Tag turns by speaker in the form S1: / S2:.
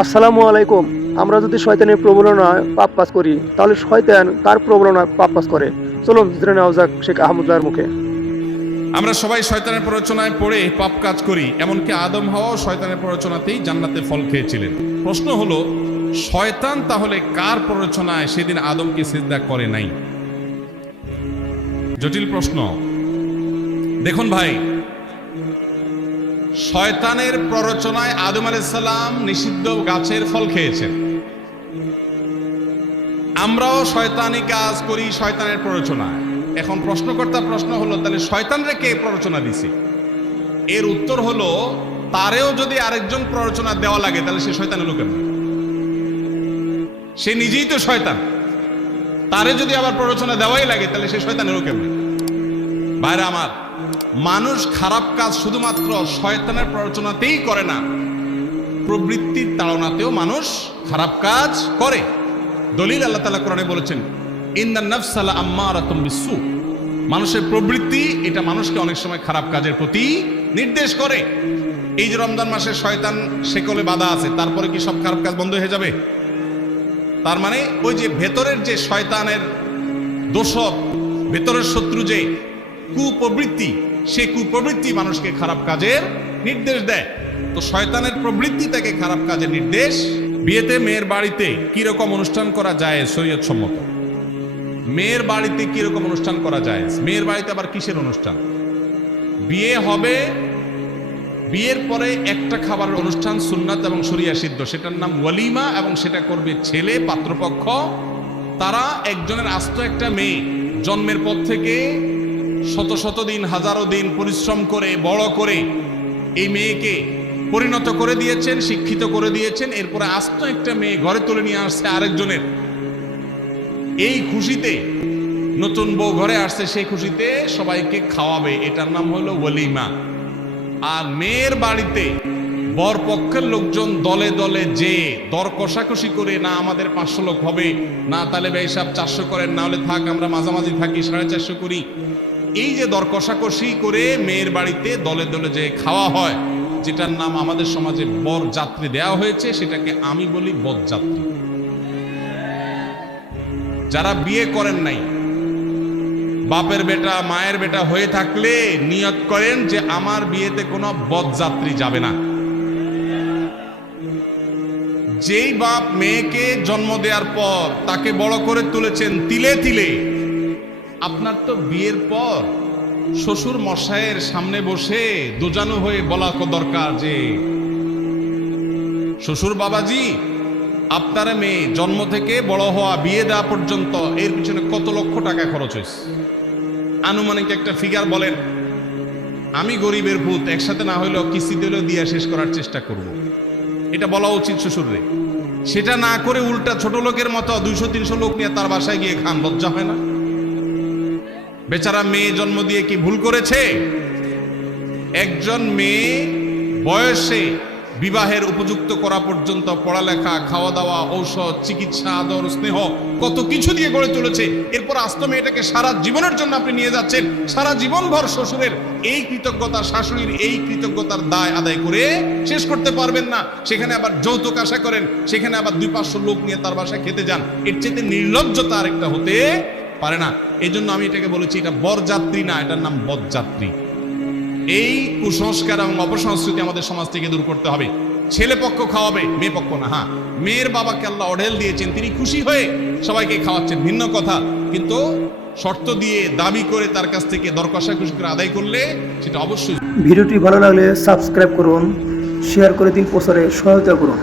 S1: আসসালামু আলাইকুম। আমরা যদি শয়তানের প্রবলনায় পাপ কাজ করি, তাহলে শয়তান কার প্রবলনায় পাপ পাস করে? চলুন, জেনে নেওয়া যাক শেখ আহমদুল্লাহর মুখে।
S2: আমরা সবাই শয়তানের প্ররোচনায় পড়ে পাপ কাজ করি, এমনকি আদম হওয়াও শয়তানের প্ররোচনাতেই জান্নাতে ফল খেয়েছিলেন। প্রশ্ন হলো, শয়তান তাহলে কার প্ররোচনায় সেদিন আদমকে সিজদা করে নাই? জটিল প্রশ্ন। দেখুন ভাই শয়তানের প্ররোচনায় আদম আলাইসাল্লাম নিষিদ্ধ গাছের ফল খেয়েছেন। আমরাও শয়তানি কাজ করি শয়তানের প্ররোচনায়। এখন প্রশ্নকর্তা প্রশ্ন হলো, তাহলে শয়তানরে কে প্ররোচনা দিছে? এর উত্তর হলো, তারেও যদি আরেকজন প্ররোচনা দেওয়া লাগে, তাহলে সে শয়তান হলো কেন সে নিজেই তো শয়তান। তারে যদি আবার প্ররোচনা দেওয়াই লাগে, তাহলে সে শয়তান হলো কেমন বাইরে আমার মানুষ খারাপ কাজ শুধুমাত্র শয়তানের প্ররোচনাতেই করে না। প্রবৃত্তির তাড়নাতেও মানুষ খারাপ কাজ করে। দলিল আল্লাহ তালা কোরআনে বলেছেন ইন্দা নফসালা আম্মারাতুম বিসু মানুষের প্রবৃত্তি, এটা মানুষকে অনেক সময় খারাপ কাজের প্রতি নির্দেশ করে। এই যে রমজান মাসে শয়তান সেকলে বাধা আছে, তারপরে কি সব খারাপ কাজ বন্ধ হয়ে যাবে? তার মানে ওই যে ভেতরের যে শয়তানের দোষক, ভেতরের শত্রু যে কুপ্রবৃত্তি। সে কুপ্রবৃত্তি মানুষকে খারাপ কাজের নির্দেশ দেয়। তো শয়তানের প্রবৃত্তি তাকে খারাপ কাজের নির্দেশ। বিয়েতে মেয়ের বাড়িতে কীরকম অনুষ্ঠান করা যায় শরীয়ত সম্মত? মেয়ের বাড়িতে কীরকম অনুষ্ঠান করা যায়? মেয়ের বাড়িতে আবার কিসের অনুষ্ঠান? বিয়ে হবে, বিয়ের পরে একটা খাবারের অনুষ্ঠান সুন্নাত এবং সরিয়া সিদ্ধ। সেটার নাম ওয়ালিমা এবং সেটা করবে ছেলে, পাত্রপক্ষ। তারা একজনের আস্ত একটা মেয়ে। জন্মের পর থেকে শত শত দিন, হাজারো দিন পরিশ্রম করে, বড় করে এই মেয়েকে পরিণত করে দিয়েছেন, শিক্ষিত করে দিয়েছেন। এরপরে আস্ত একটা মেয়ে ঘরে তুলে নিয়ে আসছে আরেকজনের। এই খুশিতে নতুন বউ ঘরে আসছে, সেই খুশিতে সবাইকে খাওয়াবে। এটার নাম হলো ওয়ালিমা আর মেয়ের বাড়িতে বর পক্ষের লোকজন দলে দলে যে দর কষাকষি করে, না, আমাদের পাঁচশো লোক হবে, না তাহলে ভাই সাহেব চারশো করেন, না হলে থাক, আমরা মাঝামাঝি থাকি, সাড়ে চারশো করি। এই যে দর কষাকষি করে মেয়ের বাড়িতে দলে দলে যে খাওয়া হয়, যেটার নাম আমাদের সমাজে বর যাত্রী দেওয়া হয়েছে, সেটাকে আমি বলি বরযাত্রী যারা বিয়ে করেন নাই, বাপের বেটা, মায়ের বেটা হয়ে থাকলে নিয়ত করেন যে আমার বিয়েতে কোনো বদযাত্রী যাবে না। যেই বাপ মেয়েকে জন্ম দেওয়ার পর তাকে বড় করে তুলেছেন তিলে তিলে আপনার তো বিয়ের পর শ্বশুর মশাইয়ের সামনে বসে দোজানো হয়ে বলা দরকার যে, শ্বশুর বাবাজি, আপনার মেয়ে জন্ম থেকে বড় হওয়া বিয়ে দেওয়া পর্যন্ত এর পিছনে কত লক্ষ টাকা খরচ হয়েছে? আনুমানিক একটা ফিগার বলেন, আমি গরিবের ভূত, একসাথে না হইলেও কিস্তিতে হলেও দিয়ে শেষ করার চেষ্টা করব। এটা বলা উচিত শ্বশুররে। সেটা না করে উল্টা ছোট লোকের মতো দুইশো তিনশো লোক নিয়ে তার বাসায় গিয়ে খান লজ্জা হয় না? বেচারা মেয়ে জন্ম দিয়ে কি ভুল করেছে? একজন মেয়ে বয়সে বিবাহের উপযুক্ত করা পর্যন্ত পড়ালেখা খাওয়া দাওয়া ঔষধ, চিকিৎসা, আদর, স্নেহ, কত কিছু দিয়ে গড়ে তুলেছে। এরপর আস্ত মেয়েটাকে সারা জীবনের জন্য আপনি নিয়ে যাচ্ছেন। সারা জীবনভর শ্বশুরের এই কৃতজ্ঞতা, শাশুড়ির এই কৃতজ্ঞতার দায় আদায় করে শেষ করতে পারবেন না। সেখানে আবার যৌতুক আশা করেন, সেখানে আবার দুই পাঁচশো লোক নিয়ে তার বাসায় খেতে যান। এর চাইতে নির্লজ্জতা আরেকটা হতে পারে না। এই জন্য আমি এটাকে বলেছি, এটা বরযাত্রী না, এটার নাম বদযাত্রী। এই কুসংস্কার এবং অপসংস্কৃতি আমাদের সমাজ থেকে দূর করতে হবে। ছেলে পক্ষ খাওয়াবে, মেয়ে পক্ষ না হ্যাঁ। মেয়ের বাবাকে আল্লাহ অঢেল দিয়েছেন, তিনি খুশি হয়ে সবাইকে খাওয়াচ্ছেন, ভিন্ন কথা। কিন্তু শর্ত দিয়ে দাবি করে তার কাছ থেকে দরকষা খুশি করে আদায় করলে সেটা অবশ্যই
S1: ভিডিওটি ভালো লাগলে সাবস্ক্রাইব করুন, শেয়ার করে দিন প্রচারে সহায়তা করুন।